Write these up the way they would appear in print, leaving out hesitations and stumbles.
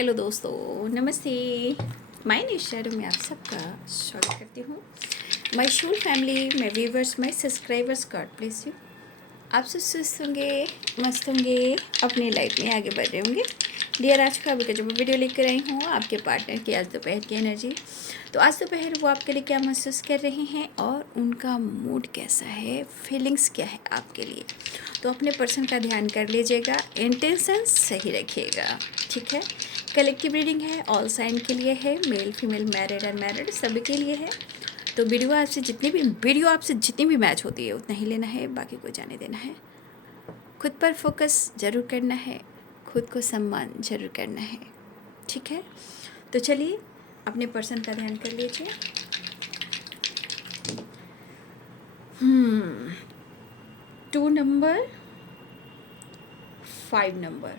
Hello दोस्तों, नमस्ते। My निशा में आप सबका स्वागत करती हूँ। My Shool family, my viewers, my subscribers, God bless you. आप सब सुस्त होंगे, मस्त होंगे, अपनी लाइफ में आगे बढ़ रहे होंगे। डियर, आज का अभी जो मैं वीडियो लेकर आई हूँ आपके पार्टनर की आज दोपहर की एनर्जी। तो आज दोपहर वो आपके लिए क्या महसूस कर रहे हैं और उनका मूड कैसा है, फीलिंग्स क्या है आपके लिए। तो अपने पर्सन का ध्यान कर लीजिएगा, इंटेंशन सही रखिएगा, ठीक है। कलेक्टिव रीडिंग है, ऑल साइन के लिए है, मेल फीमेल मैरिड अनमैरिड सभी के लिए है। तो वीडियो आपसे जितनी भी मैच होती है उतना ही लेना है, बाकी को जाने देना है। खुद पर फोकस ज़रूर करना है, खुद को सम्मान ज़रूर करना है, ठीक है। तो चलिए अपने पर्सन का ध्यान कर लीजिए। 2 number, 5 number,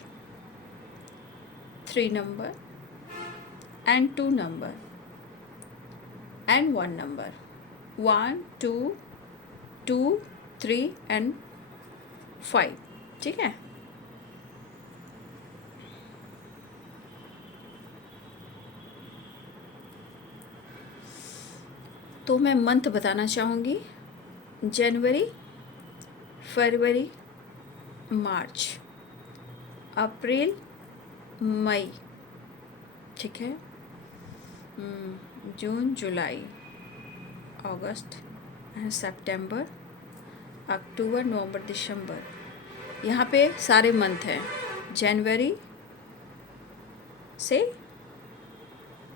3 number and 2 number and 1 number, 1 2 2 3 and 5, ठीक है। तो मैं मंथ बताना चाहूँगी, जनवरी, फरवरी, मार्च, अप्रैल, मई, ठीक है, जून, जुलाई, अगस्त, सितंबर, अक्टूबर, नवंबर, दिसंबर। यहाँ पे सारे मंथ हैं, जनवरी से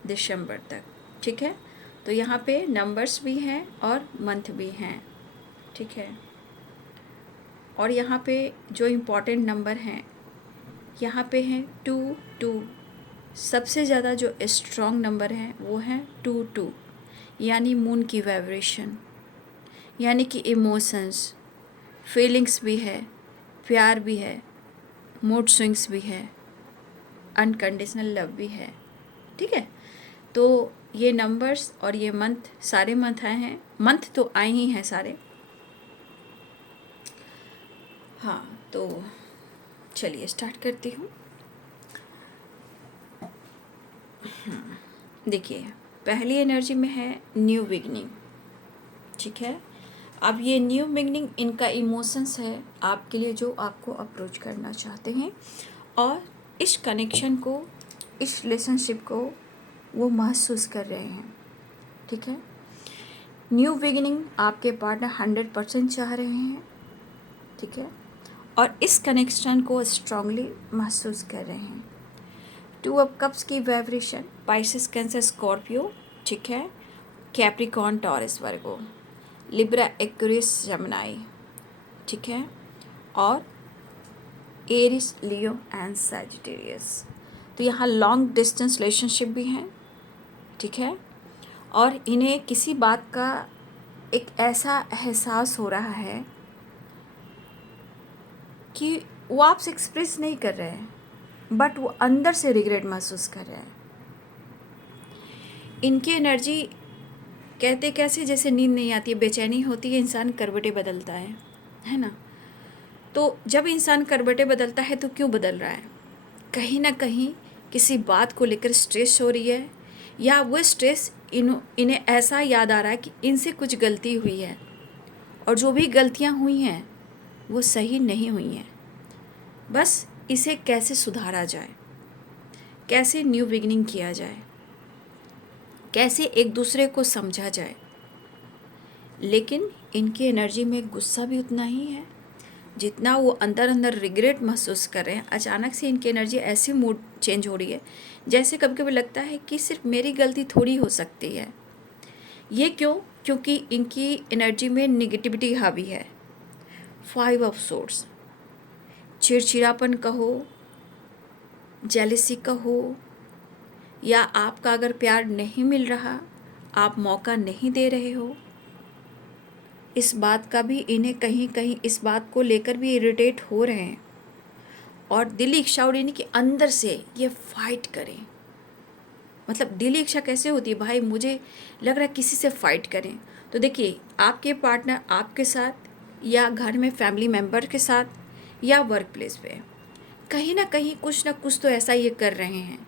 दिसंबर तक, ठीक है। तो यहाँ पे नंबर्स भी हैं और मंथ भी हैं, ठीक है। और यहाँ पे जो इम्पोर्टेंट नंबर हैं यहाँ पे हैं 2 2। सबसे ज़्यादा जो स्ट्रॉन्ग नंबर हैं वो हैं 2 2, यानी मून की वाइब्रेशन, यानी कि इमोशंस, फीलिंग्स भी है, प्यार भी है, मूड स्विंग्स भी है, अनकंडीशनल लव भी है, ठीक है। तो ये नंबर्स और ये मंथ, सारे मंथ आए हैं, मंथ तो आए ही हैं सारे। हाँ, तो चलिए स्टार्ट करती हूँ। देखिए, पहली एनर्जी में है न्यू बिगनिंग, ठीक है। अब ये न्यू बिगनिंग इनका इमोशंस है आपके लिए, जो आपको अप्रोच करना चाहते हैं और इस कनेक्शन को, इस रिलेशनशिप को वो महसूस कर रहे हैं, ठीक है। न्यू बिगिनिंग आपके पार्टनर 100% चाह रहे हैं, ठीक है, और इस कनेक्शन को स्ट्रांगली महसूस कर रहे हैं। 2 ऑफ कप्स की वाइब्रेशन, पाइसेस, कैंसर, स्कॉर्पियो, ठीक है, कैप्रिकॉर्न, टॉरस, वर्गो, लिब्रा, एक्वेरियस, जमनाई, ठीक है, और एरिस, लियो एंड सैजिटेरियस। तो यहाँ लॉन्ग डिस्टेंस रिलेशनशिप भी हैं, ठीक है, और इन्हें किसी बात का एक ऐसा एहसास हो रहा है कि वो आपसे एक्सप्रेस नहीं कर रहे हैं, बट वो अंदर से रिग्रेट महसूस कर रहे हैं। इनकी एनर्जी कहते कैसे, जैसे नींद नहीं आती है, बेचैनी होती है, इंसान करवटें बदलता है ना। तो जब इंसान करवटें बदलता है तो क्यों बदल रहा है? कहीं ना कहीं किसी बात को लेकर स्ट्रेस हो रही है, या वो स्ट्रेस इन्हें ऐसा याद आ रहा है कि इनसे कुछ गलती हुई है और जो भी गलतियां हुई हैं वो सही नहीं हुई हैं। बस इसे कैसे सुधारा जाए, कैसे न्यू बिगिनिंग किया जाए, कैसे एक दूसरे को समझा जाए। लेकिन इनकी एनर्जी में गुस्सा भी उतना ही है जितना वो अंदर अंदर रिग्रेट महसूस कर रहे हैं। अचानक से इनकी एनर्जी ऐसी मूड चेंज हो रही है जैसे कभी कभी लगता है कि सिर्फ मेरी गलती थोड़ी हो सकती है। ये क्यों? क्योंकि इनकी एनर्जी में निगेटिविटी हावी है। 5 ऑफ सोर्ड्स, चिड़चिड़ापन कहो, जेलसी कहो, या आपका अगर प्यार नहीं मिल रहा, आप मौका नहीं दे रहे हो, इस बात का भी इन्हें कहीं कहीं इस बात को लेकर भी इरिटेट हो रहे हैं। और दिली इच्छा उड़ी कि अंदर से ये फाइट करें। मतलब दिली इच्छा कैसे होती है भाई, मुझे लग रहा है किसी से फाइट करें। तो देखिए, आपके पार्टनर आपके साथ या घर में फैमिली मेम्बर के साथ या वर्क प्लेस पे कहीं ना कुछ तो ऐसा ये कर रहे हैं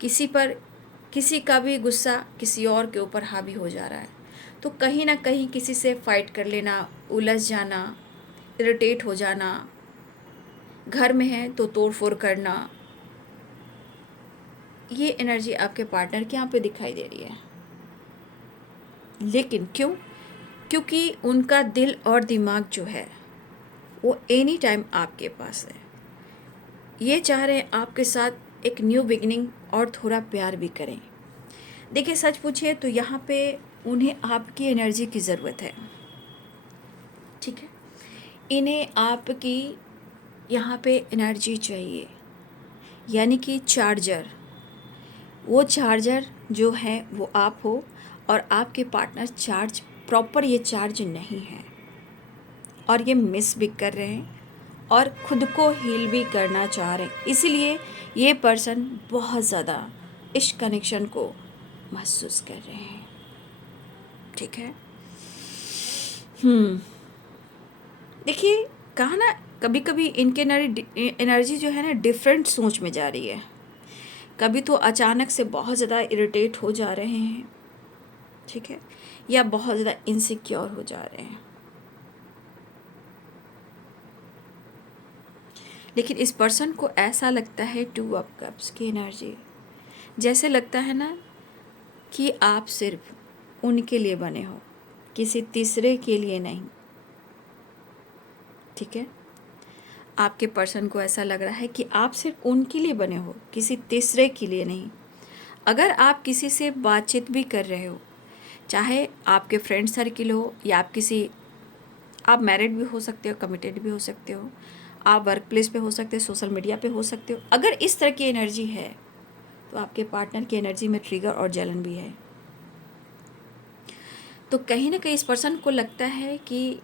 किसी का भी गुस्सा किसी और के ऊपर हावी हो जा रहा है, तो कहीं ना कहीं किसी से फाइट कर लेना, उलझ जाना, इरिटेट हो जाना, घर में है तो तोड़ फोड़ करना, ये एनर्जी आपके पार्टनर के यहाँ पे दिखाई दे रही है। लेकिन क्यों? क्योंकि उनका दिल और दिमाग जो है वो एनी टाइम आपके पास है। ये चाह रहे हैं आपके साथ एक न्यू बिगिनिंग और थोड़ा प्यार भी करें। देखिए, सच पूछिए तो यहाँ पे उन्हें आपकी एनर्जी की ज़रूरत है, ठीक है। इन्हें आपकी यहाँ पे एनर्जी चाहिए, यानी कि चार्जर। वो चार्जर जो है वो आप हो, और आपके पार्टनर प्रॉपर ये चार्ज नहीं है, और ये मिस भी कर रहे हैं और खुद को हील भी करना चाह रहे हैं। इसीलिए ये पर्सन बहुत ज़्यादा इस कनेक्शन को महसूस कर रहे हैं, ठीक है। देखिए, कहा ना, कभी कभी इनके एनर्जी जो है ना डिफरेंट सोच में जा रही है। कभी तो अचानक से बहुत ज़्यादा इरिटेट हो जा रहे हैं, ठीक है, या बहुत ज़्यादा इनसिक्योर हो जा रहे हैं। लेकिन इस पर्सन को ऐसा लगता है 2 ऑफ कप्स की एनर्जी, जैसे लगता है ना कि आप सिर्फ उनके लिए बने हो, किसी तीसरे के लिए नहीं, ठीक है। आपके पर्सन को ऐसा लग रहा है कि आप सिर्फ उनके लिए बने हो, किसी तीसरे के लिए नहीं। अगर आप किसी से बातचीत भी कर रहे हो, चाहे आपके फ्रेंड सर्किल हो या आप मैरिड भी हो सकते हो, कमिटेड भी हो सकते हो, आप वर्क प्लेस पे हो सकते हो, सोशल मीडिया पे हो सकते हो, अगर इस तरह की एनर्जी है तो आपके पार्टनर की एनर्जी में ट्रिगर और जलन भी है। तो कहीं ना कहीं इस पर्सन को लगता है कि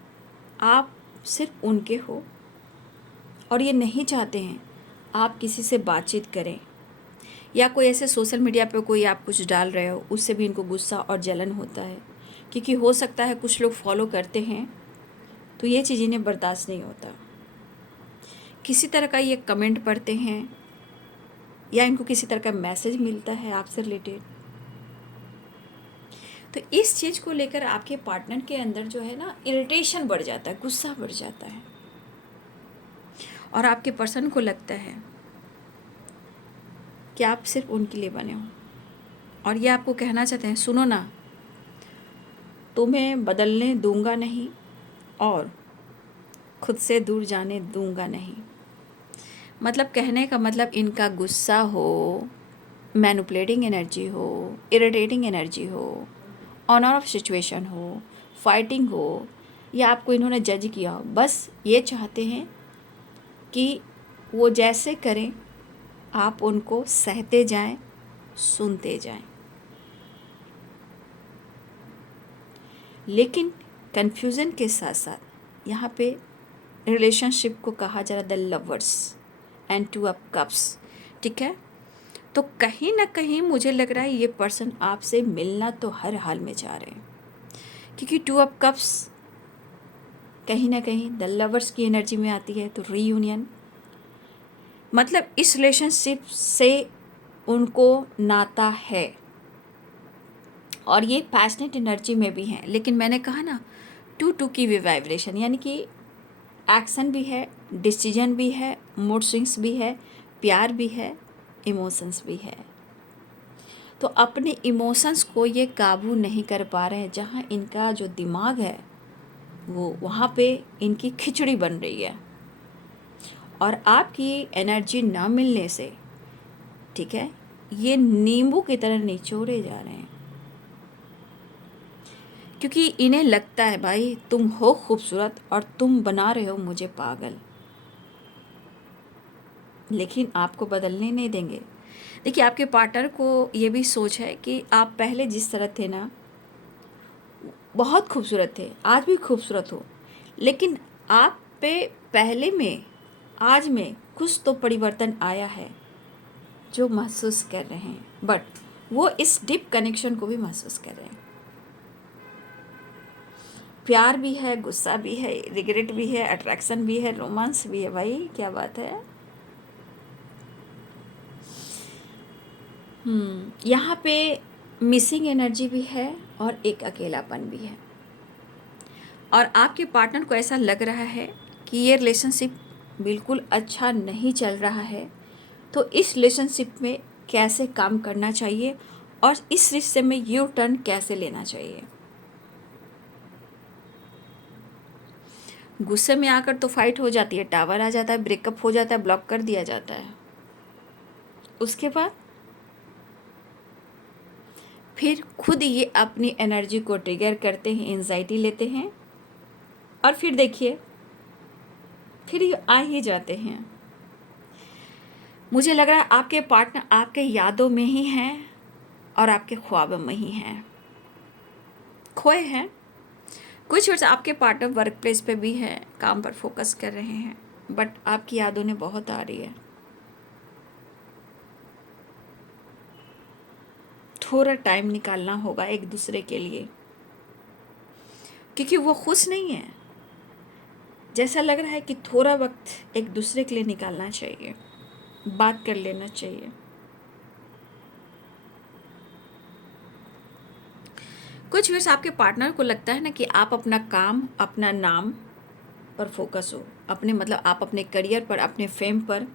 आप सिर्फ उनके हो, और ये नहीं चाहते हैं आप किसी से बातचीत करें, या कोई ऐसे सोशल मीडिया पे कोई आप कुछ डाल रहे हो उससे भी इनको गुस्सा और जलन होता है, क्योंकि हो सकता है कुछ लोग फॉलो करते हैं तो ये चीज़ इन्हें बर्दाश्त नहीं होता। किसी तरह का ये कमेंट पढ़ते हैं या इनको किसी तरह का मैसेज मिलता है आपसे रिलेटेड, तो इस चीज़ को लेकर आपके पार्टनर के अंदर जो है ना इरिटेशन बढ़ जाता है, गुस्सा बढ़ जाता है, और आपके पर्सन को लगता है कि आप सिर्फ उनके लिए बने हो, और ये आपको कहना चाहते हैं, सुनो ना, तुम्हें बदलने दूंगा नहीं और खुद से दूर जाने दूंगा नहीं। मतलब कहने का मतलब इनका गुस्सा हो, मैनिपुलेटिंग एनर्जी हो, इरिटेटिंग एनर्जी हो, ऑन ऑफ सिचुएशन हो, फाइटिंग हो, या आपको इन्होंने जज किया हो, बस ये चाहते हैं कि वो जैसे करें आप उनको सहते जाएं, सुनते जाएं। लेकिन कन्फ्यूज़न के साथ साथ यहाँ पे रिलेशनशिप को कहा जा रहा है the lovers and 2 of cups, ठीक है। तो कहीं ना कहीं मुझे लग रहा है ये पर्सन आपसे मिलना तो हर हाल में चाह रहे हैं, क्योंकि 2 ऑफ कप्स कहीं ना कहीं द लवर्स की एनर्जी में आती है। तो रीयूनियन मतलब इस रिलेशनशिप से उनको नाता है, और ये पैशनेट एनर्जी में भी हैं। लेकिन मैंने कहा ना 2 की भी वाइब्रेशन, यानी कि एक्शन भी है, डिसीजन भी है, मूड स्विंग्स भी है, प्यार भी है, इमोशंस भी है। तो अपने इमोशंस को ये काबू नहीं कर पा रहे हैं। जहाँ इनका जो दिमाग है वो वहाँ पे इनकी खिचड़ी बन रही है, और आपकी एनर्जी ना मिलने से, ठीक है, ये नींबू की तरह निचोड़े जा रहे हैं। क्योंकि इन्हें लगता है भाई तुम हो खूबसूरत और तुम बना रहे हो मुझे पागल, लेकिन आपको बदलने नहीं देंगे। देखिए, आपके पार्टनर को ये भी सोच है कि आप पहले जिस तरह थे ना बहुत खूबसूरत थे, आज भी खूबसूरत हो, लेकिन आप पे पहले में आज में कुछ तो परिवर्तन आया है जो महसूस कर रहे हैं, बट वो इस डीप कनेक्शन को भी महसूस कर रहे हैं। प्यार भी है, गुस्सा भी है, रिग्रेट भी है, अट्रैक्शन भी है, रोमांस भी है। भाई क्या बात है। यहाँ पे मिसिंग एनर्जी भी है और एक अकेलापन भी है, और आपके पार्टनर को ऐसा लग रहा है कि ये रिलेशनशिप बिल्कुल अच्छा नहीं चल रहा है। तो इस रिलेशनशिप में कैसे काम करना चाहिए और इस रिश्ते में यू टर्न कैसे लेना चाहिए। गुस्से में आकर तो फाइट हो जाती है, टावर आ जाता है, ब्रेकअप हो जाता है, ब्लॉक कर दिया जाता है। उसके बाद फिर खुद ये अपनी एनर्जी को ट्रिगर करते हैं, एंजाइटी लेते हैं, और फिर देखिए फिर ये आ ही जाते हैं। मुझे लग रहा है आपके पार्टनर आपके यादों में ही हैं और आपके ख्वाबों में ही हैं, खोए हैं। कुछ वर्ष आपके पार्टनर वर्क प्लेस पे भी है, काम पर फोकस कर रहे हैं, बट आपकी यादों ने बहुत आ रही है। थोड़ा टाइम निकालना होगा एक दूसरे के लिए, क्योंकि वो खुश नहीं है। जैसा लग रहा है कि थोड़ा वक्त एक दूसरे के लिए निकालना चाहिए, बात कर लेना चाहिए। कुछ वर्ष आपके पार्टनर को लगता है ना कि आप अपना काम, अपना नाम पर फोकस हो, अपने मतलब आप अपने करियर पर, अपने फेम पर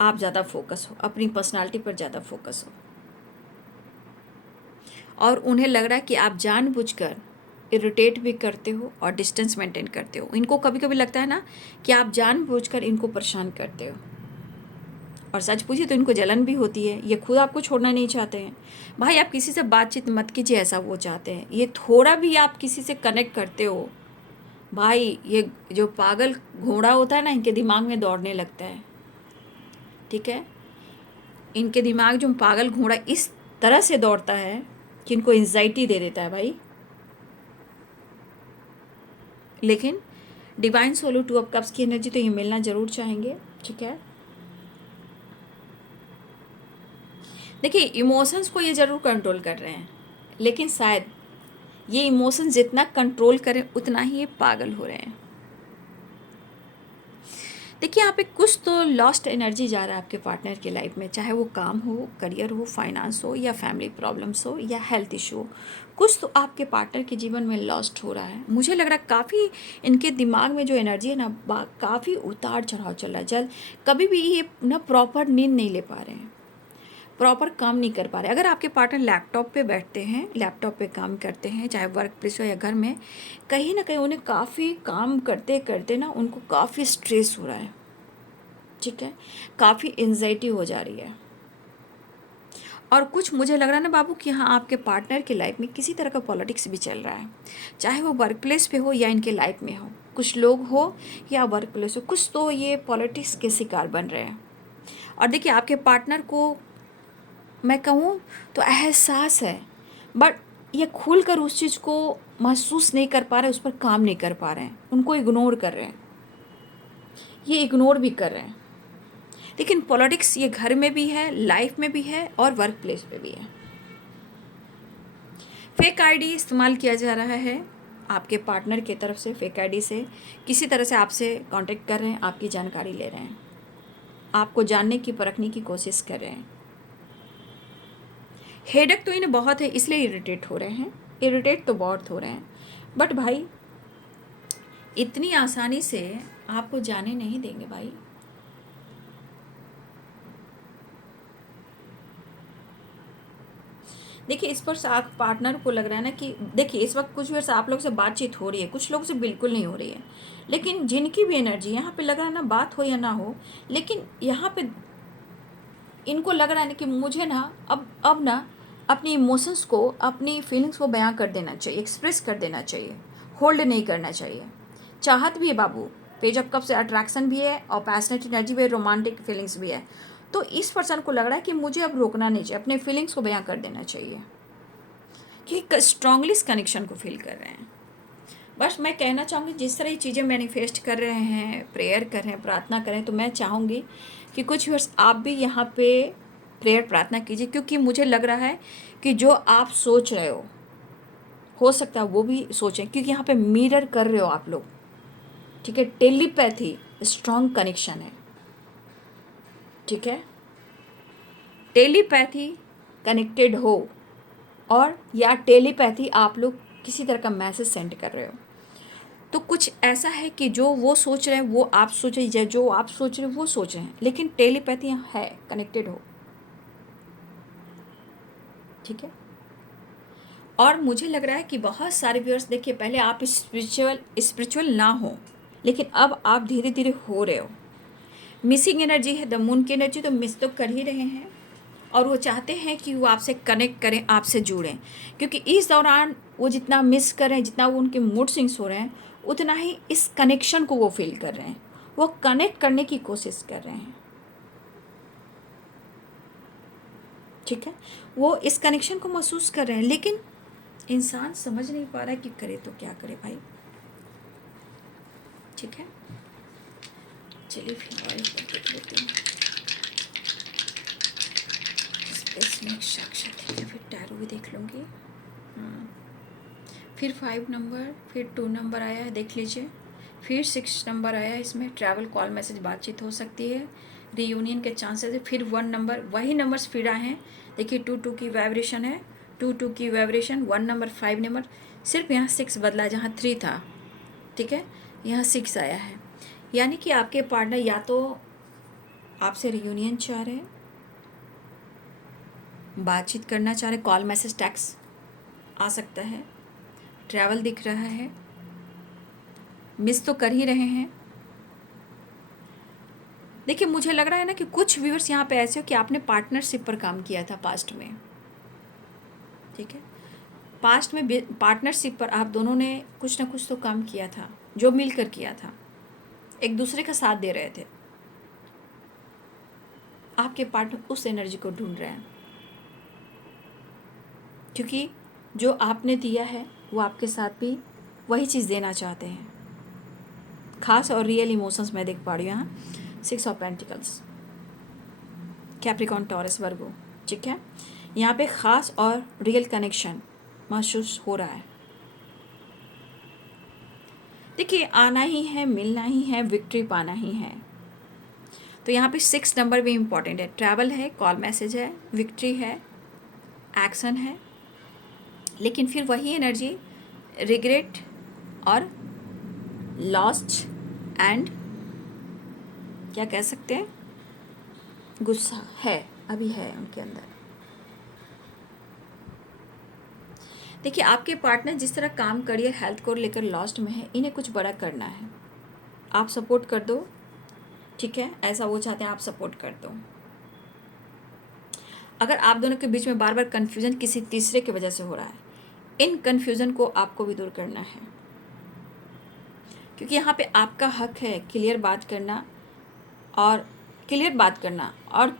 आप ज़्यादा फोकस हो, अपनी पर्सनालिटी पर ज़्यादा फोकस हो, और उन्हें लग रहा है कि आप जानबूझकर इरिटेट भी करते हो और डिस्टेंस मेंटेन करते हो। इनको कभी कभी लगता है ना कि आप जानबूझकर इनको परेशान करते हो, और सच पूछिए तो इनको जलन भी होती है, ये खुद आपको छोड़ना नहीं चाहते हैं। भाई आप किसी से बातचीत मत कीजिए, ऐसा वो चाहते हैं। ये थोड़ा भी आप किसी से कनेक्ट करते हो, भाई ये जो पागल घोड़ा होता है ना, इनके दिमाग में दौड़ने लगता है। ठीक है, इनके दिमाग जो पागल घोड़ा इस तरह से दौड़ता है कि इनको एंजाइटी दे देता है भाई। लेकिन divine solo two of cups की एनर्जी तो ये मिलना ज़रूर चाहेंगे। ठीक है, देखिए इमोशंस को ये ज़रूर कंट्रोल कर रहे हैं, लेकिन शायद ये इमोशंस जितना कंट्रोल करें उतना ही ये पागल हो रहे हैं। देखिए यहाँ पे कुछ तो लॉस्ट एनर्जी जा रहा है आपके पार्टनर की लाइफ में, चाहे वो काम हो, करियर हो, फाइनेंस हो, या फैमिली प्रॉब्लम्स हो, या हेल्थ इशू हो। कुछ तो आपके पार्टनर के जीवन में लॉस्ट हो रहा है। मुझे लग रहा है काफ़ी इनके दिमाग में जो एनर्जी है ना, काफ़ी उतार चढ़ाव चल रहा है। कभी भी ये ना प्रॉपर नींद नहीं ले पा रहे हैं, प्रॉपर काम नहीं कर पा रहे। अगर आपके पार्टनर लैपटॉप पे बैठते हैं, लैपटॉप पे काम करते हैं, चाहे वर्क प्लेस हो या घर में, कहीं ना कहीं उन्हें काफ़ी काम करते करते ना उनको काफ़ी स्ट्रेस हो रहा है। ठीक है, काफ़ी एंजाइटी हो जा रही है। और कुछ मुझे लग रहा है ना बाबू कि हाँ आपके पार्टनर की लाइफ में किसी तरह का पॉलिटिक्स भी चल रहा है, चाहे वो वर्क प्लेस पे हो या इनके लाइफ में हो। कुछ लोग हो या वर्क प्लेस हो, कुछ तो ये पॉलिटिक्स के शिकार बन रहे हैं। और देखिए आपके पार्टनर को मैं कहूँ तो एहसास है, बट ये खुल कर उस चीज़ को महसूस नहीं कर पा रहे, उस पर काम नहीं कर पा रहे हैं, उनको इग्नोर कर रहे हैं, ये इग्नोर भी कर रहे हैं। लेकिन पॉलिटिक्स ये घर में भी है, लाइफ में भी है, और वर्क प्लेस पे भी है। फेक आईडी इस्तेमाल किया जा रहा है आपके पार्टनर की तरफ से। फेक आईडी से किसी तरह से आपसे कांटेक्ट कर रहे हैं, आपकी जानकारी ले रहे हैं, आपको जानने की, परखने की कोशिश कर रहे हैं। हेडेक तो इन्हें बहुत है, इसलिए इरिटेट हो रहे हैं, इरिटेट तो बहुत हो रहे हैं, बट भाई इतनी आसानी से आपको जाने नहीं देंगे भाई। देखिए इस पर आप पार्टनर को लग रहा है ना कि देखिए इस वक्त कुछ वर्ष आप लोग से बातचीत हो रही है, कुछ लोग से बिल्कुल नहीं हो रही है। लेकिन जिनकी भी एनर्जी यहाँ पे लग रहा है ना, बात हो या ना हो, लेकिन यहाँ पे इनको लग रहा है ना कि मुझे ना अब ना अपनी इमोशंस को, अपनी फीलिंग्स को बयां कर देना चाहिए, एक्सप्रेस कर देना चाहिए, होल्ड नहीं करना चाहिए। चाहत भी है बाबू, पेज ऑफ कप से अट्रैक्शन भी है, और पैशनेट एनर्जी भी है, रोमांटिक फीलिंग्स भी है। तो इस पर्सन को लग रहा है कि मुझे अब रोकना नहीं चाहिए, अपने फीलिंग्स को बयां कर देना चाहिए, कि स्ट्रांगली इस कनेक्शन को फील कर रहे हैं। बस मैं कहना चाहूँगी जिस तरह ये चीज़ें मैनिफेस्ट कर रहे हैं, प्रेयर कर रहे हैं, प्रार्थना करें, तो मैं चाहूँगी कि कुछ वर्ष आप भी यहाँ पे प्रेयर प्रार्थना कीजिए, क्योंकि मुझे लग रहा है कि जो आप सोच रहे हो सकता है वो भी सोचें, क्योंकि यहाँ पे मिरर कर रहे हो आप लोग। ठीक है, टेलीपैथी स्ट्रॉन्ग कनेक्शन है। ठीक है, टेलीपैथी कनेक्टेड हो, और या टेलीपैथी आप लोग किसी तरह का मैसेज सेंड कर रहे हो, तो कुछ ऐसा है कि जो वो सोच रहे हैं वो आप सोच रहे हैं, जो आप सोच रहे हैं वो सोच रहे हैं, लेकिन टेलीपैथी है, कनेक्टेड हो। ठीक है। और मुझे लग रहा है कि बहुत सारे व्यूअर्स, देखिए पहले आप स्पिरिचुअल ना हो, लेकिन अब आप धीरे धीरे हो रहे हो। मिसिंग एनर्जी है, द मून की एनर्जी तो मिस तो कर ही रहे हैं, और वो चाहते हैं कि वो आपसे कनेक्ट करें, आपसे जुड़ें, क्योंकि इस दौरान वो जितना मिस कर रहे हैं, जितना वो उनके मूड स्विंग्स हो रहे हैं, उतना ही इस कनेक्शन को वो फील कर रहे हैं, वो कनेक्ट करने की कोशिश कर रहे हैं। ठीक है, वो इस कनेक्शन को महसूस कर रहे हैं, लेकिन इंसान समझ नहीं पा रहा है कि करे तो क्या करे भाई। ठीक है, चलिए फिर ऑयल को देख लेते हैं। इसमें साक्षात है, फिर टैरो भी देख लूँगी। हाँ, फिर 5 नंबर, फिर 2 नंबर आया है, देख लीजिए। फिर 6 नंबर आया है, इसमें ट्रैवल, कॉल, मैसेज, बातचीत हो सकती है, रीयूनियन के चांसेस है। फिर 1 नंबर, वही नंबर्स फिर आए हैं, देखिए 2 की वाइब्रेशन है, 2 की वाइब्रेशन, 1 नंबर, 5 नंबर, सिर्फ यहाँ 6 बदला जहाँ 3 था। ठीक है, यहाँ 6 आया है, यानी कि आपके पार्टनर या तो आपसे रियूनियन चाह रहे हैं, बातचीत करना चाह रहे, कॉल, मैसेज, टेक्स्ट आ सकता है, ट्रैवल दिख रहा है, मिस तो कर ही रहे हैं। देखिए मुझे लग रहा है ना कि कुछ व्यूअर्स यहाँ पे ऐसे हो कि आपने पार्टनरशिप पर काम किया था पास्ट में। ठीक है, पास्ट में पार्टनरशिप पर आप दोनों ने कुछ ना कुछ तो काम किया था, जो मिलकर किया था, एक दूसरे का साथ दे रहे थे। आपके पार्टनर उस एनर्जी को ढूंढ रहे हैं, क्योंकि जो आपने दिया है वो आपके साथ भी वही चीज़ देना चाहते हैं। खास और रियल इमोशंस मैं देख पा रही हूँ यहाँ। 6 ऑफ पेंटिकल्स, कैप्रिकॉन, टॉरस, वर्गो। ठीक है, यहाँ पे ख़ास और रियल कनेक्शन महसूस हो रहा है। देखिए आना ही है, मिलना ही है, विक्ट्री पाना ही है। तो यहाँ पे 6 नंबर भी इम्पॉर्टेंट है, ट्रैवल है, कॉल, मैसेज है, विक्ट्री है, एक्शन है, लेकिन फिर वही एनर्जी रिग्रेट और लॉस्ट एंड क्या कह सकते हैं, गुस्सा है, अभी है उनके अंदर। देखिए आपके पार्टनर जिस तरह काम, करियर, हेल्थ को लेकर लॉस्ट में है, इन्हें कुछ बड़ा करना है, आप सपोर्ट कर दो। ठीक है, ऐसा वो चाहते हैं, आप सपोर्ट कर दो। अगर आप दोनों के बीच में बार बार कन्फ्यूज़न किसी तीसरे की वजह से हो रहा है, इन कन्फ्यूज़न को आपको भी दूर करना है, क्योंकि यहाँ पे आपका हक है क्लियर बात करना, और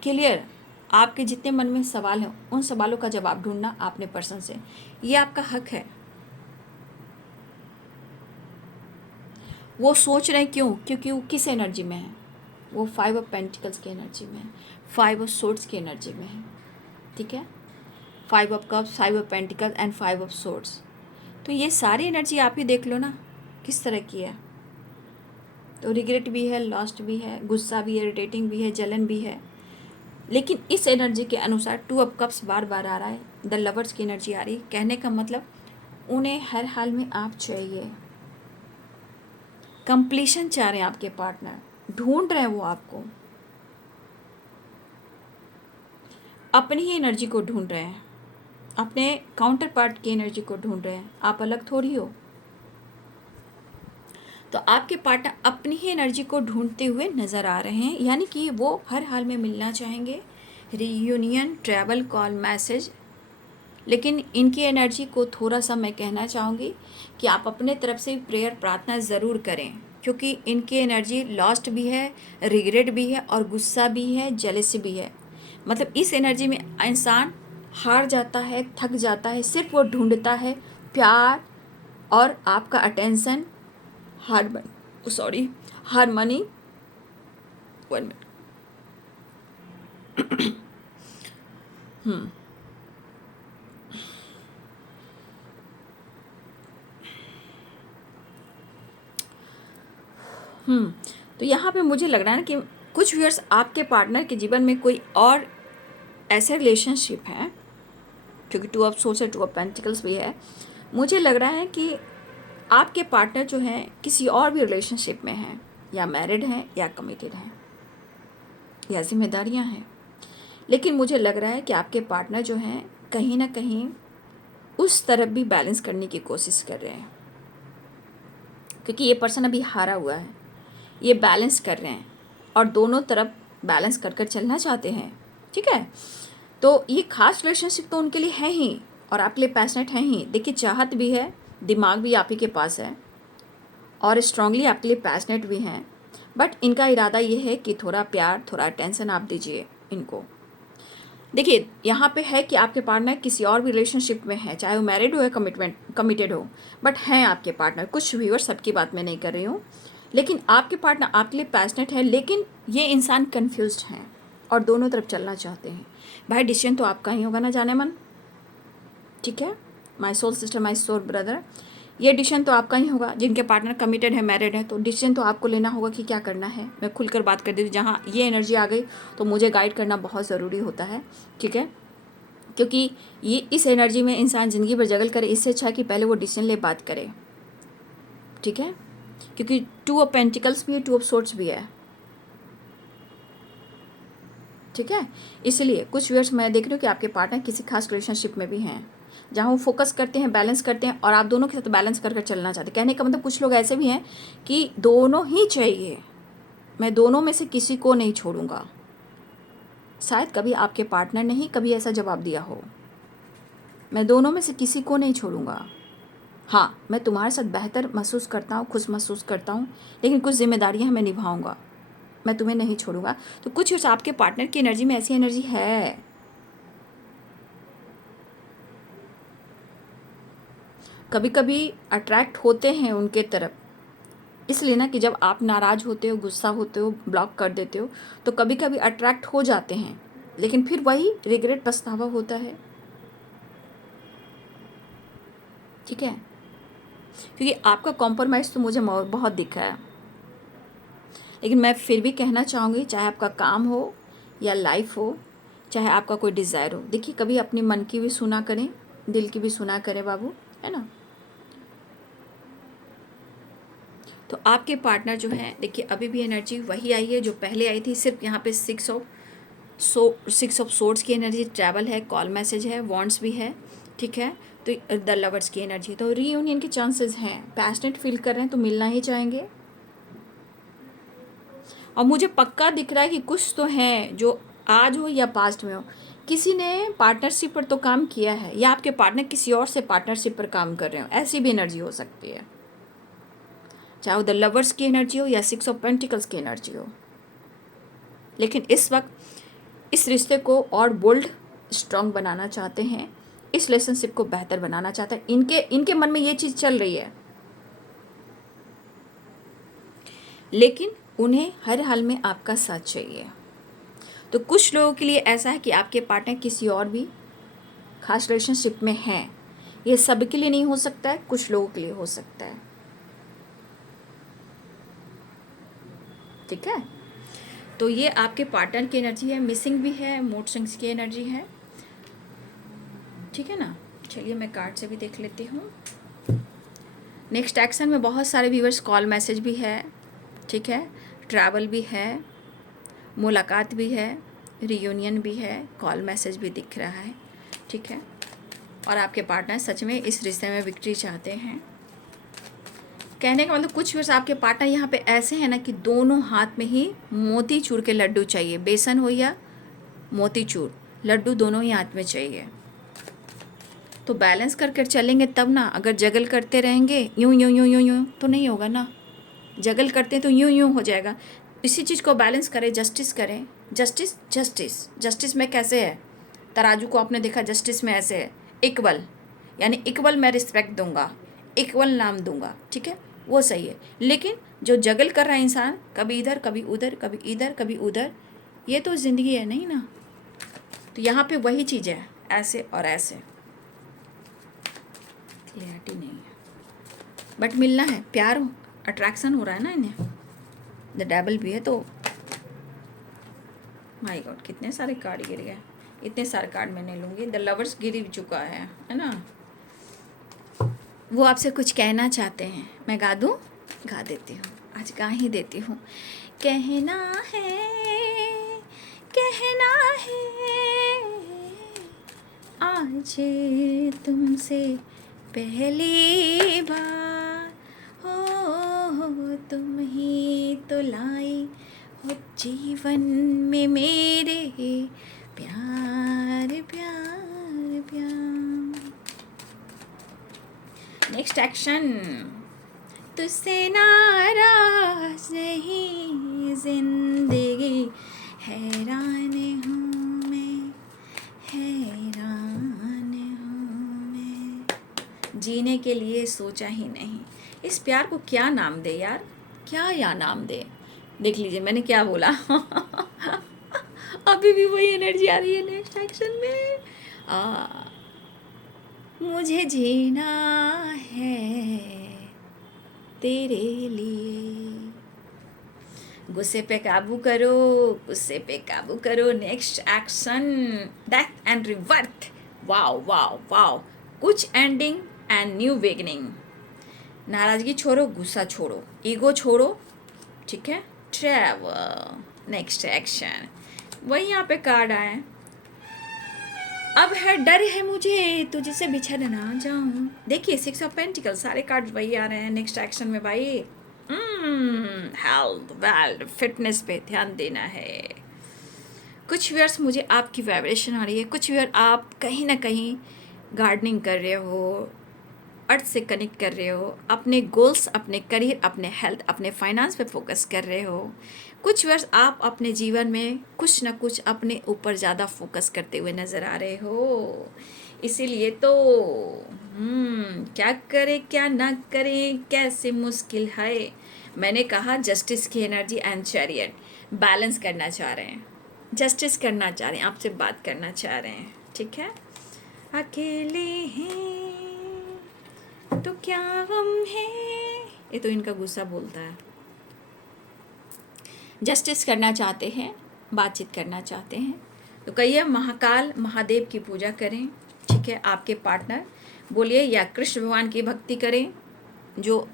क्लियर आपके जितने मन में सवाल हैं उन सवालों का जवाब ढूंढना अपने पर्सन से, ये आपका हक है। वो सोच रहे हैं क्यों, क्योंकि वो किस एनर्जी में है, वो 5 ऑफ पेंटिकल्स की एनर्जी में है, 5 ऑफ सोर्ड्स की एनर्जी में है। ठीक है, 5 of cups, 5 of pentacles and 5 of swords. तो ये सारी एनर्जी आप ही देख लो ना किस तरह की है। तो रिग्रेट भी है, लॉस्ट भी है, गुस्सा भी है, इरिटेटिंग भी है, जलन भी है, लेकिन इस एनर्जी के अनुसार 2 ऑफ कप्स बार बार आ रहा है, द लवर्स की एनर्जी आ रही है। कहने का मतलब उन्हें हर हाल में आप चाहिए, कंप्लीशन चाह रहे हैं, आपके पार्टनर ढूंढ रहे हैं वो आपको, अपनी ही एनर्जी को ढूंढ रहे हैं, अपने काउंटर पार्ट की एनर्जी को ढूंढ रहे हैं, आप अलग थोड़ी हो। तो आपके पार्टनर अपनी ही एनर्जी को ढूंढते हुए नज़र आ रहे हैं, यानी कि वो हर हाल में मिलना चाहेंगे, रीयूनियन, ट्रैवल, कॉल, मैसेज। लेकिन इनकी एनर्जी को थोड़ा सा मैं कहना चाहूँगी कि आप अपने तरफ से प्रेयर, प्रार्थना ज़रूर करें, क्योंकि इनकी एनर्जी लॉस्ट भी है, रिग्रेट भी है, और गुस्सा भी है, जेलसी भी है। मतलब इस एनर्जी में इंसान हार जाता है, थक जाता है, सिर्फ वो ढूंढता है प्यार और आपका अटेंशन, हारमनी। 1 मिनट। तो यहाँ पे मुझे लग रहा है ना कि कुछ व्यूअर्स आपके पार्टनर के जीवन में कोई और ऐसे रिलेशनशिप हैं क्योंकि 2 ऑफ सोर्स है, 2 ऑफ पेंटिकल्स भी है। मुझे लग रहा है कि आपके पार्टनर जो हैं किसी और भी रिलेशनशिप में हैं, या मैरिड हैं या कमिटेड हैं, या जिम्मेदारियां हैं। लेकिन मुझे लग रहा है कि आपके पार्टनर जो हैं कहीं ना कहीं उस तरफ भी बैलेंस करने की कोशिश कर रहे हैं, क्योंकि ये पर्सन अभी हारा हुआ है, ये बैलेंस कर रहे हैं और दोनों तरफ बैलेंस कर कर चलना चाहते हैं। ठीक है, तो ये खास रिलेशनशिप तो उनके लिए है ही और आपके लिए पैशनेट है ही। देखिए, चाहत भी है, दिमाग भी आप ही के पास है और स्ट्रांगली आपके लिए पैशनेट भी हैं, बट इनका इरादा ये है कि थोड़ा प्यार, थोड़ा अटेंशन आप दीजिए इनको। देखिए, यहाँ पे है कि आपके पार्टनर किसी और भी रिलेशनशिप में है, चाहे वो मैरिड हो या कमिटेड हो, बट हैं आपके पार्टनर। कुछ व्यूअर्स, सबकी बात मैं नहीं कर रही हूँ, लेकिन आपके पार्टनर आपके लिए पैशनेट है, लेकिन ये इंसान कन्फ्यूज्ड हैं और दोनों तरफ चलना चाहते हैं। भाई, डिसीजन तो आपका ही होगा ना जाने मन। ठीक है, my soul sister, my soul brother, ये डिसीजन तो आपका ही होगा। जिनके पार्टनर कमिटेड है, मैरिड है, तो डिसीजन तो आपको लेना होगा कि क्या करना है। मैं खुलकर बात कर देती हूँ, जहाँ ये एनर्जी आ गई तो मुझे गाइड करना बहुत ज़रूरी होता है। ठीक है, क्योंकि ये इस एनर्जी में इंसान ज़िंदगी भर जगल करे, इससे अच्छा है कि पहले वो डिसीजन ले बात करे। ठीक है, क्योंकि 2 ऑफ पेंटिकल्स भी है, 2 ऑफ सोर्ड्स भी है। ठीक है, इसलिए कुछ व्यूअर्स मैं देख रही हूँ कि आपके पार्टनर किसी खास रिलेशनशिप में भी हैं, जहाँ वो फोकस करते हैं, बैलेंस करते हैं और आप दोनों के साथ बैलेंस कर कर चलना चाहते हैं। कहने का मतलब कुछ लोग ऐसे भी हैं कि दोनों ही चाहिए, मैं दोनों में से किसी को नहीं छोड़ूंगा। शायद कभी आपके पार्टनर ने ही कभी ऐसा जवाब दिया हो, मैं दोनों में से किसी को नहीं छोड़ूंगा। हाँ, मैं तुम्हारे साथ बेहतर महसूस करता हूँ, खुश महसूस करता हूँ, लेकिन कुछ जिम्मेदारियाँ मैं निभाऊंगा, मैं तुम्हें नहीं छोड़ूंगा। तो कुछ आपके पार्टनर की एनर्जी में ऐसी एनर्जी है। कभी कभी अट्रैक्ट होते हैं उनके तरफ, इसलिए ना कि जब आप नाराज़ होते हो, गुस्सा होते हो, ब्लॉक कर देते हो, तो कभी कभी अट्रैक्ट हो जाते हैं, लेकिन फिर वही रिग्रेट, पछतावा होता है। ठीक है, क्योंकि आपका कॉम्प्रोमाइज़ तो मुझे बहुत दिखा है, लेकिन मैं फिर भी कहना चाहूँगी, चाहे आपका काम हो या लाइफ हो, चाहे आपका कोई डिज़ायर हो, देखिए कभी अपनी मन की भी सुना करें, दिल की भी सुना करें बाबू, है ना। तो आपके पार्टनर जो हैं, देखिए अभी भी एनर्जी वही आई है जो पहले आई थी, सिर्फ यहाँ पे 6 ऑफ सोर्ड्स की एनर्जी, ट्रैवल है, कॉल मैसेज है, वॉन्ट्स भी है। ठीक है, तो द लवर्स की एनर्जी, तो रीयूनियन के चांसेस हैं, पैशनेट फील कर रहे हैं तो मिलना ही चाहेंगे। और मुझे पक्का दिख रहा है कि कुछ तो हैं जो आज हो या पास्ट में हो, किसी ने पार्टनरशिप पर तो काम किया है, या आपके पार्टनर किसी और से पार्टनरशिप पर काम कर रहे हो, ऐसी भी एनर्जी हो सकती है, चाहे वो द लवर्स की एनर्जी हो या 6 ऑफ पेंटिकल्स की एनर्जी हो। लेकिन इस वक्त इस रिश्ते को और बोल्ड, स्ट्रांग बनाना चाहते हैं, इस रिलेशनशिप को बेहतर बनाना चाहते हैं। इनके मन में ये चीज़ चल रही है, लेकिन उन्हें हर हाल में आपका साथ चाहिए। तो कुछ लोगों के लिए ऐसा है कि आपके पार्टनर किसी और भी खास रिलेशनशिप में हैं। ये सबके लिए नहीं हो सकता है, कुछ लोगों के लिए हो सकता है। ठीक है, तो ये आपके पार्टनर की एनर्जी है, मिसिंग भी है, मूड स्विंग्स की एनर्जी है। ठीक है ना, चलिए मैं कार्ड से भी देख लेती हूँ। नेक्स्ट एक्शन में बहुत सारे व्यूअर्स, कॉल मैसेज भी है, ठीक है, ट्रैवल भी है, मुलाकात भी है, रियूनियन भी है, कॉल मैसेज भी दिख रहा है। ठीक है, और आपके पार्टनर सच में इस रिश्ते में विक्ट्री चाहते हैं। कहने का मतलब कुछ वर्ष आपके पार्टनर यहाँ पे ऐसे हैं ना कि दोनों हाथ में ही मोती चूर के लड्डू चाहिए, बेसन हो या मोती चूर, लड्डू दोनों ही हाथ में चाहिए। तो बैलेंस कर कर चलेंगे तब ना, अगर जगल करते रहेंगे यूं यूं यूं यूं यूं तो नहीं होगा ना, जगल करते तो यूं यूं हो जाएगा। इसी चीज़ को बैलेंस करें, जस्टिस करें। जस्टिस जस्टिस जस्टिस में कैसे है, तराजू को आपने देखा, जस्टिस में ऐसे है, इक्वल, यानी इक्वल मैं रिस्पेक्ट दूंगा, इक्वल नाम दूंगा। ठीक है, वो सही है। लेकिन जो जगल कर रहा है इंसान, कभी इधर कभी उधर, कभी इधर कभी उधर, ये तो ज़िंदगी है नहीं ना। तो यहाँ पे वही चीज़ है, ऐसे और ऐसे, क्लियरिटी नहीं है, बट मिलना है, प्यार हो, अट्रैक्शन हो रहा है ना इन्हें। द डेविल भी है, तो माय गॉड कितने सारे कार्ड गिर गए। इतने सारे कार्ड मैं नहीं लूँगी। द लवर्स गिर चुका है ना। वो आपसे कुछ कहना चाहते हैं। मैं गा दूँ? गा देती हूँ, आज गा ही देती हूँ। कहना है, कहना है आज तुमसे पहली बार, हो तुम ही तो लाई हो जीवन में मेरे प्यार प्यार प्यार। Next action. तुझसे नाराज नहीं जिंदगी, हैरान हूँ मैं, हैरान हूँ मैं, जीने के लिए सोचा ही नहीं। इस प्यार को क्या नाम दे यार, क्या या नाम दे? देख लीजिए मैंने क्या बोला। अभी भी वही एनर्जी आ रही है नेक्स्ट एक्शन में। मुझे जीना है तेरे लिए। गुस्से पे काबू करो, गुस्से पे काबू करो। Next action, death and रिवर्थ। Wow wow wow, कुछ एंडिंग एंड न्यू बिगिनिंग। नाराजगी छोड़ो, गुस्सा छोड़ो, ईगो छोड़ो, ठीक है। ट्रैवल। नेक्स्ट एक्शन, वही यहाँ पे कार्ड आए। अब है डर है मुझे तुझसे बिछड़ ना जाऊं। देखिए 6 ऑफ पेंटिकल, सारे कार्ड वही आ रहे हैं नेक्स्ट एक्शन में भाई। हेल्थ, वेल्थ, फिटनेस पे ध्यान देना है। कुछ व्यूअर्स मुझे आपकी वाइब्रेशन आ रही है, कुछ व्यूअर आप कहीं ना कहीं गार्डनिंग कर रहे हो, अर्थ से कनेक्ट कर रहे हो, अपने गोल्स, अपने करियर, अपने हेल्थ, अपने फाइनेंस पे फोकस कर रहे हो। कुछ वर्ष आप अपने जीवन में कुछ ना कुछ अपने ऊपर ज़्यादा फोकस करते हुए नज़र आ रहे हो। इसीलिए तो क्या करें क्या ना करें, कैसे मुश्किल है। मैंने कहा जस्टिस की एनर्जी एंड चैरियट बैलेंस करना चाह रहे हैं, जस्टिस करना चाह रहे हैं, आपसे बात करना चाह रहे हैं, ठीक है। अकेले हैं तो क्या गम है, ये तो इनका गुस्सा बोलता है। जस्टिस करना चाहते हैं, बातचीत करना चाहते हैं, तो कहिए महाकाल महादेव की पूजा करें, ठीक है। आपके पार्टनर बोलिए या कृष्ण भगवान की भक्ति करें।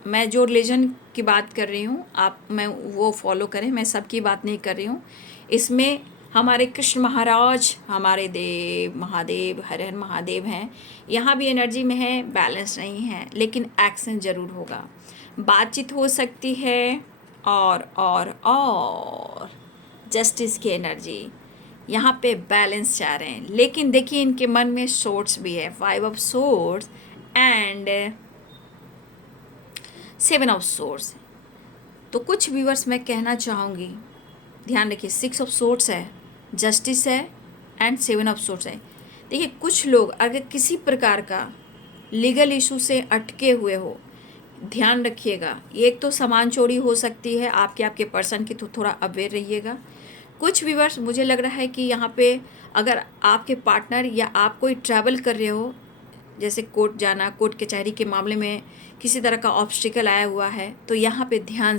मैं जो रिलीजन की बात कर रही हूँ मैं वो फॉलो करें, मैं सबकी बात नहीं कर रही हूँ। इसमें हमारे कृष्ण महाराज, हमारे देव महादेव, हर हर महादेव हैं। यहाँ भी एनर्जी में है, बैलेंस नहीं है, लेकिन एक्शन ज़रूर होगा, बातचीत हो सकती है। और जस्टिस की एनर्जी यहाँ पे बैलेंस चाह रहे हैं, लेकिन देखिए इनके मन में सोर्ड्स भी है, 5 of swords and 7 of swords. तो कुछ व्यूअर्स मैं कहना चाहूँगी, ध्यान रखिए 6 ऑफ सोर्ड्स है, जस्टिस है एंड 7 ऑफ सोर्ड्स है। देखिए कुछ लोग अगर किसी प्रकार का लीगल इशू से अटके हुए हो, ध्यान रखिएगा। एक तो सामान चोरी हो सकती है आपके पर्सन की, तो थोड़ा अवेयर रहिएगा। कुछ व्यूअर्स मुझे लग रहा है कि यहाँ पे अगर आपके पार्टनर या आप कोई ट्रैवल कर रहे हो, जैसे कोर्ट जाना, कोर्ट कचहरी के मामले में किसी तरह का ऑब्स्टिकल आया हुआ है, तो यहाँ पे ध्यान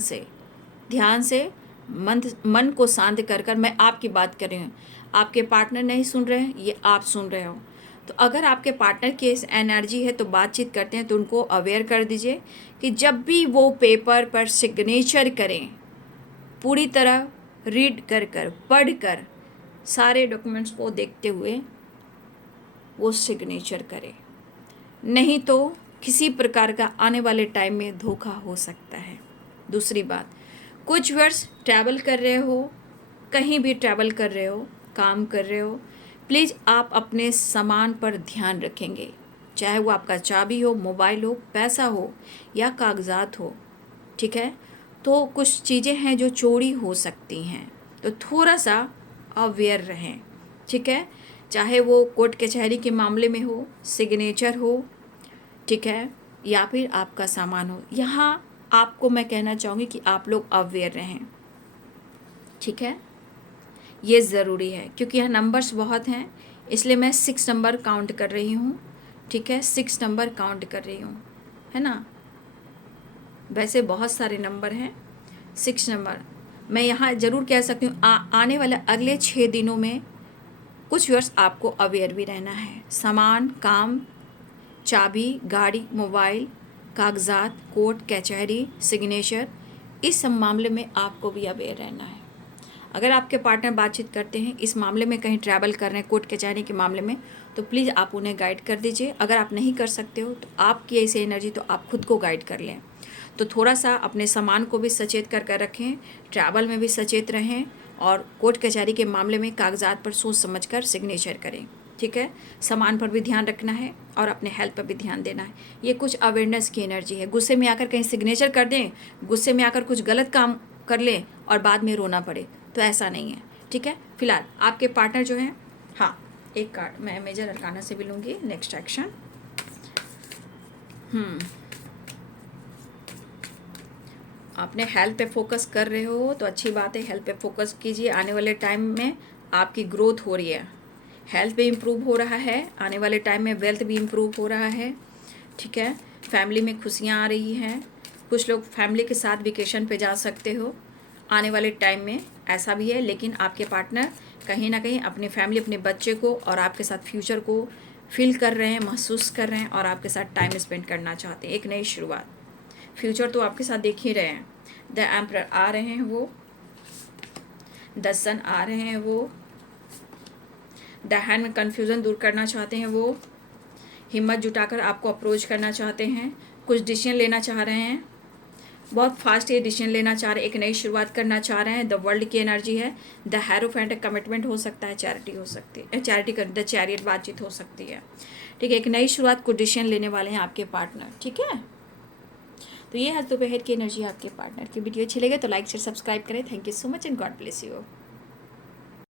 से मन को शांत कर मैं आपकी बात कर रही हूँ, आपके पार्टनर नहीं सुन रहे हैं, ये आप सुन रहे हो। तो अगर आपके पार्टनर की एनर्जी है तो बातचीत करते हैं, तो उनको अवेयर कर दीजिए कि जब भी वो पेपर पर सिग्नेचर करें, पूरी तरह रीड पढ़ कर सारे डॉक्यूमेंट्स को देखते हुए वो सिग्नेचर करें, नहीं तो किसी प्रकार का आने वाले टाइम में धोखा हो सकता है। दूसरी बात, कुछ वर्ष ट्रैवल कर रहे हो, कहीं भी ट्रैवल कर रहे हो, काम कर रहे हो, प्लीज़ आप अपने सामान पर ध्यान रखेंगे, चाहे वो आपका चाबी हो, मोबाइल हो, पैसा हो या कागजात हो, ठीक है। तो कुछ चीज़ें हैं जो चोरी हो सकती हैं, तो थोड़ा सा अवेयर रहें, ठीक है। चाहे वो कोर्ट कचहरी के मामले में हो, सिग्नेचर हो, ठीक है, या फिर आपका सामान हो, यहाँ आपको मैं कहना चाहूँगी कि आप लोग अवेयर रहें, ठीक है। ये ज़रूरी है क्योंकि यहाँ नंबर्स बहुत हैं, इसलिए मैं 6 नंबर काउंट कर रही हूँ, ठीक है। 6 नंबर काउंट कर रही हूँ, है ना। वैसे बहुत सारे नंबर हैं, 6 नंबर मैं यहाँ ज़रूर कह सकती हूँ। आने वाले अगले 6 दिनों में कुछ व्यूअर्स आपको अवेयर भी रहना है। सामान, काम, चाबी, गाड़ी, मोबाइल, कागजात, कोर्ट कचहरी, सिग्नेचर, इस सब मामले में आपको भी अवेयर रहना है। अगर आपके पार्टनर बातचीत करते हैं इस मामले में, कहीं ट्रैवल कर रहे हैं कोर्ट कचहरी के मामले में, तो प्लीज़ आप उन्हें गाइड कर दीजिए। अगर आप नहीं कर सकते हो तो आपकी ऐसी एनर्जी तो आप खुद को गाइड कर लें। तो थोड़ा सा अपने सामान को भी सचेत कर रखें, ट्रैवल में भी सचेत रहें, और कोर्ट कचहरी के मामले में कागजात पर सोच समझ कर सिग्नेचर करें। ठीक है, सामान पर भी ध्यान रखना है और अपने हेल्थ पर भी ध्यान देना है। ये कुछ अवेयरनेस की एनर्जी है। गुस्से में आकर कहीं सिग्नेचर कर दें, गुस्से में आकर कुछ गलत काम कर लें और बाद में रोना पड़े, तो ऐसा नहीं है। ठीक है, फिलहाल आपके पार्टनर जो हैं, हाँ, एक कार्ड मैं मेजर अरकाना से भी लूँगी। नेक्स्ट एक्शन, अपने हेल्थ पे फोकस कर रहे हो तो अच्छी बात है, हेल्थ पे फोकस कीजिए। आने वाले टाइम में आपकी ग्रोथ हो रही है, हेल्थ भी इम्प्रूव हो रहा है, आने वाले टाइम में वेल्थ भी इम्प्रूव हो रहा है। ठीक है, फैमिली में खुशियाँ आ रही हैं, कुछ लोग फैमिली के साथ वेकेशन पे जा सकते हो आने वाले टाइम में, ऐसा भी है। लेकिन आपके पार्टनर कहीं ना कहीं अपनी फैमिली, अपने बच्चे को और आपके साथ फ्यूचर को फील कर रहे हैं, महसूस कर रहे हैं और आपके साथ टाइम स्पेंड करना चाहते हैं, एक नई शुरुआत। फ्यूचर तो आपके साथ देख ही रहे हैं। द एम्परर आ रहे हैं वो, द सन आ रहे हैं वो, द हैंड में कन्फ्यूज़न दूर करना चाहते हैं वो, हिम्मत जुटाकर आपको अप्रोच करना चाहते हैं, कुछ डिसीजन लेना चाह रहे हैं, बहुत फास्ट ये डिसीजन लेना चाह रहे हैं, एक नई शुरुआत करना चाह रहे हैं। द वर्ल्ड की एनर्जी है, द हेरोफेंट कमिटमेंट हो सकता है, चैरिटी हो सकती है, चैरिटी कर द चैरियट बातचीत हो सकती है। ठीक है, एक नई शुरुआत, कुछ डिसीजन लेने वाले हैं आपके पार्टनर। ठीक है, तो ये है दोपहर की एनर्जी आपके पार्टनर की। वीडियो अच्छी लगे तो लाइक शेयर सब्सक्राइब करें। Thank you so much and God bless you.